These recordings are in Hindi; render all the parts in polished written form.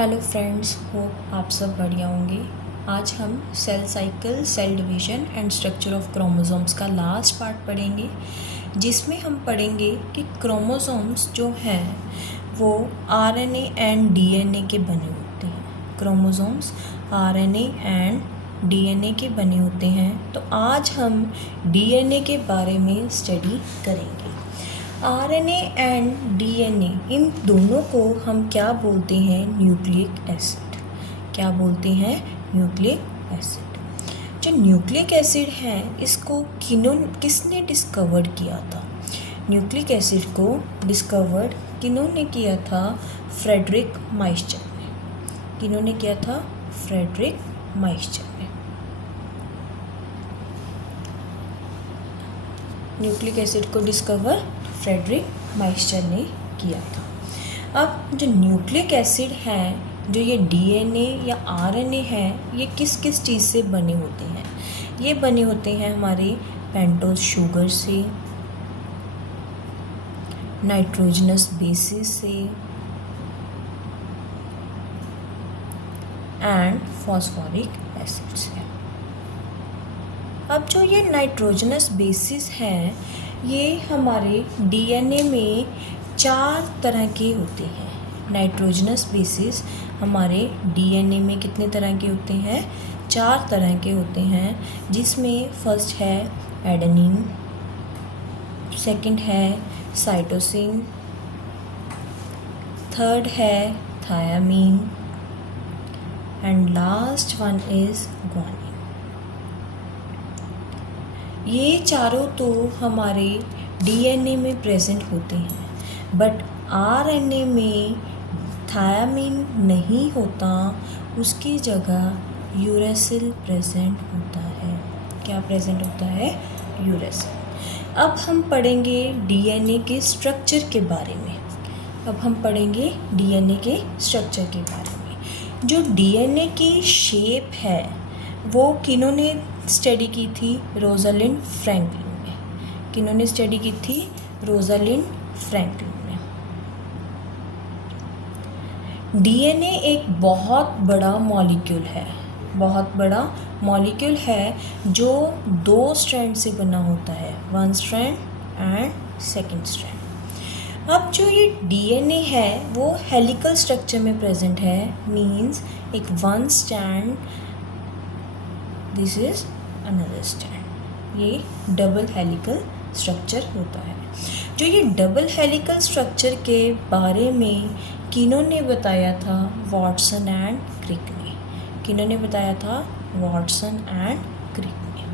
हेलो फ्रेंड्स, होप आप सब बढ़िया होंगे। आज हम cell cycle, cell division and structure of chromosomes का लास्ट पार्ट पढ़ेंगे, जिसमें हम पढ़ेंगे कि क्रोमोसोम्स जो हैं वो आरएनए एंड डीएनए के बने होते हैं। क्रोमोसोम्स आरएनए एंड डीएनए के बने होते हैं। तो आज हम डीएनए के बारे में स्टडी करेंगे। आरएनए एंड डीएनए, इन दोनों को हम क्या बोलते हैं? Nucleic acid. क्या बोलते हैं? Nucleic acid. जो न्यूक्लिक एसिड है, इसको किसने डिस्कवर किया था? न्यूक्लिक एसिड को डिस्कवर किन्होंने किया था? फ्रेडरिक माइस्चर ने। किन्होंने किया था? फ्रेडरिक माइस्चर ने। न्यूक्लिक एसिड को डिस्कवर फ्रेडरिक माइस्चर ने किया था। अब जो न्यूक्लिक एसिड है, जो ये डीएनए या आरएनए है, ये किस किस चीज़ से बने होते हैं? ये बने होते हैं हमारे पेंटोज शुगर से, नाइट्रोजनस बेसिस से एंड फॉस्फोरिक एसिड से। अब जो ये नाइट्रोजनस बेसिस है, ये हमारे डीएनए में 4 तरह के होते हैं। नाइट्रोजनस बेसिस हमारे डीएनए में कितने तरह के होते हैं? 4 तरह के होते हैं, जिसमें फर्स्ट है एडेनिन, सेकंड है साइटोसिन, थर्ड है thymine and last one is guanine. ये चारों तो हमारे डीएनए में प्रेजेंट होते हैं, बट आरएनए में थायामीन नहीं होता, उसकी जगह यूरेसिल प्रेजेंट होता है। क्या प्रेजेंट होता है? यूरेसिल। अब हम पढ़ेंगे डीएनए के स्ट्रक्चर के बारे में। जो डीएनए की शेप है, वो किन्होंने स्टडी की थी? रोजालिंड फ्रैंकलिन ने। किन्होंने स्टडी की थी? रोजालिंड फ्रैंकलिन ने। डीएनए एक बहुत बड़ा मॉलिक्यूल है, जो 2 स्ट्रैंड से बना होता है, 1 स्ट्रैंड एंड सेकंड स्ट्रैंड। अब जो ये डीएनए है वो हेलिकल स्ट्रक्चर में प्रेजेंट है, मींस एक 1 strand, this is another strand. ये डबल हेलिकल स्ट्रक्चर होता है। जो ये डबल हेलिकल स्ट्रक्चर के बारे में किन्होंने बताया था? वाटसन एंड क्रिक ने। किन्होंने बताया था? वाटसन एंड क्रिक ने।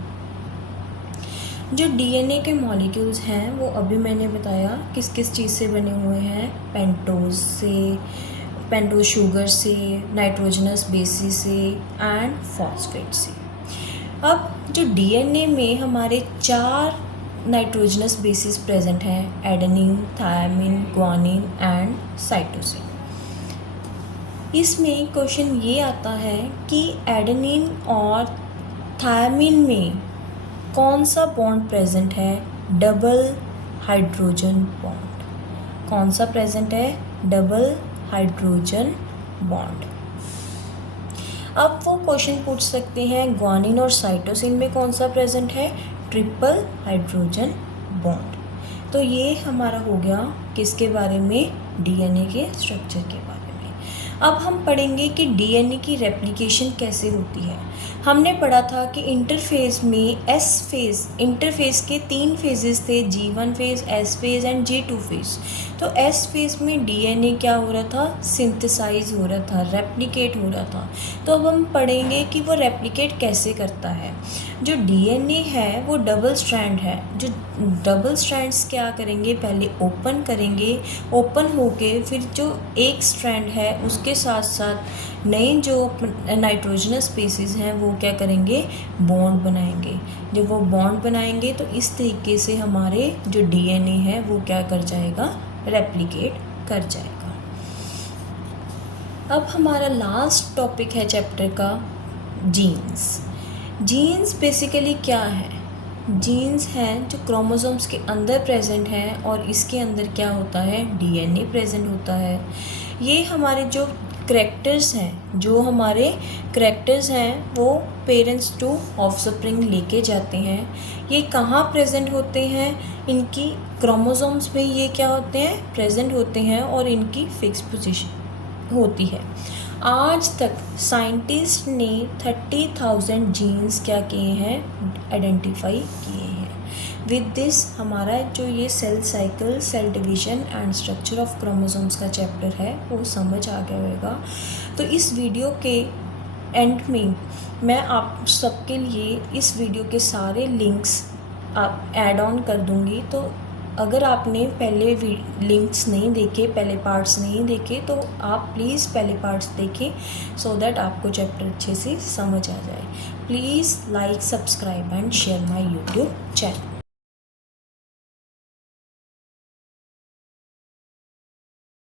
जो डीएनए के मॉलिक्यूल्स हैं, वो अभी मैंने बताया किस किस चीज़ से बने हुए हैं? पेंटोज शुगर से, नाइट्रोजनस बेसिस से एंड फॉस्फेट से। अब जो डीएनए में हमारे 4 नाइट्रोजनस बेसिस प्रेजेंट हैं, adenine, thiamine, guanine and cytosine. इसमें क्वेश्चन ये आता है कि एडेनिन और थायामीन में कौन सा बॉन्ड प्रेजेंट है? Double hydrogen bond. कौन सा प्रेजेंट है? Double hydrogen bond. अब वो क्वेश्चन पूछ सकते हैं ग्वानिन और साइटोसिन में कौन सा प्रेजेंट है? Triple hydrogen bond. तो ये हमारा हो गया किसके बारे में? डीएनए के स्ट्रक्चर के बारे में। अब हम पढ़ेंगे कि डीएनए की रेप्लिकेशन कैसे होती है। हमने पढ़ा था कि इंटरफेज में इंटरफेज के 3 फेजेस थे, G1 phase, S phase and G2 phase. तो S फेज में डीएनए क्या हो रहा था? सिंथेसाइज हो रहा था, रेप्लिकेट हो रहा था। तो अब हम पढ़ेंगे कि वो रेप्लिकेट कैसे करता है। जो डीएनए है वो डबल स्ट्रैंड है। जो डबल स्ट्रैंड्स क्या करेंगे? पहले ओपन करेंगे, ओपन होके फिर जो एक स्ट्रैंड है उसके साथ साथ नए जो नाइट्रोजनस स्पीसीज हैं वो क्या करेंगे? बॉन्ड बनाएंगे। जब वो बॉन्ड बनाएंगे तो इस तरीके से हमारे जो डीएनए है वो क्या कर जाएगा? रेप्लिकेट कर जाएगा। अब हमारा लास्ट टॉपिक है चैप्टर का जीन्स बेसिकली क्या है? जीन्स हैं जो क्रोमोसोम्स के अंदर प्रेजेंट हैं और इसके अंदर क्या होता है? डीएनए प्रेजेंट होता है। ये हमारे जो करैक्टर्स हैं, जो हमारे करैक्टर्स हैं वो पेरेंट्स टू ऑफस्प्रिंग लेके जाते हैं, ये कहाँ प्रेजेंट होते हैं, इनकी क्रोमोसोम्स पे ये क्या होते हैं, प्रेजेंट होते हैं और इनकी फिक्स पोजीशन होती है। आज तक साइंटिस्ट ने 30,000 जीन्स क्या किए हैं, आइडेंटिफाई किए हैं। विद दिस हमारा जो ये cell cycle, cell division and structure of chromosomes का चैप्टर है वो समझ आ गया होगा। तो इस वीडियो के एंड में मैं आप सबके लिए इस वीडियो के सारे लिंक्स आप ऐड ऑन कर दूँगी। तो अगर आपने पहले लिंक्स नहीं देखे, पहले पार्ट्स नहीं देखे, तो आप प्लीज़ पहले पार्ट्स देखें सो दैट आपको चैप्टर अच्छे से समझ आ जाए। Please like, subscribe and share my YouTube channel.